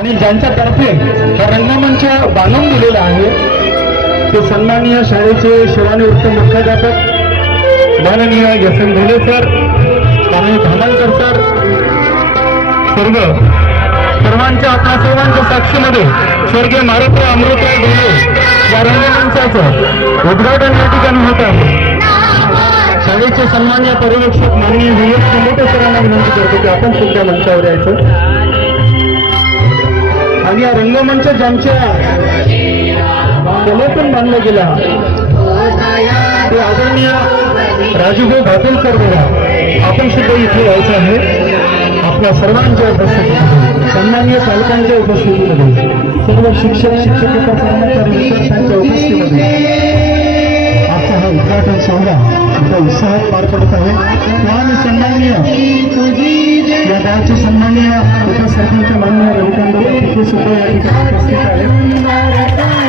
आणि ज्यांच्यातर्फे हा रंगमंच बांधून दिलेला आहे ते सन्माननीय शाळेचे सेवानिवृत्त मुख्याध्यापक माननीय एस एम ढोले सर माननीय धामणकर सर सर्व सर्वांच्या आपल्या सर्वांच्या साक्षीमध्ये स्वर्गीय मारुती अमृतराय ढोले या रंगमंचाचं उद्घाटन या ठिकाणी होत आहे. शाळेचे सन्मान्य पर्यवेक्षक माननीय विवेक मोठे सरांना विनंती करतो की आपण सुद्धा मंचावर यायचं. आणि या रंगमंच ज्यांच्या कलेतून बांधला गेला ते आदरणीय राजूभाऊ भातुलकर बघा आपण सुद्धा इथे यायचं आहे. आपल्या सर्वांच्या उपस्थितीमध्ये सन्मान्य पालकांच्या उपस्थितीमध्ये सर्व शिक्षक शिक्षकेतर कर्मचारी उपस्थितीमध्ये सोहळा मोठ्या उत्साहात पार पडत आहे. आणि सन्माननीय. या गावचे सन्माननीय उपसरपंच माननीय रविकांत सुद्धा या ठिकाणी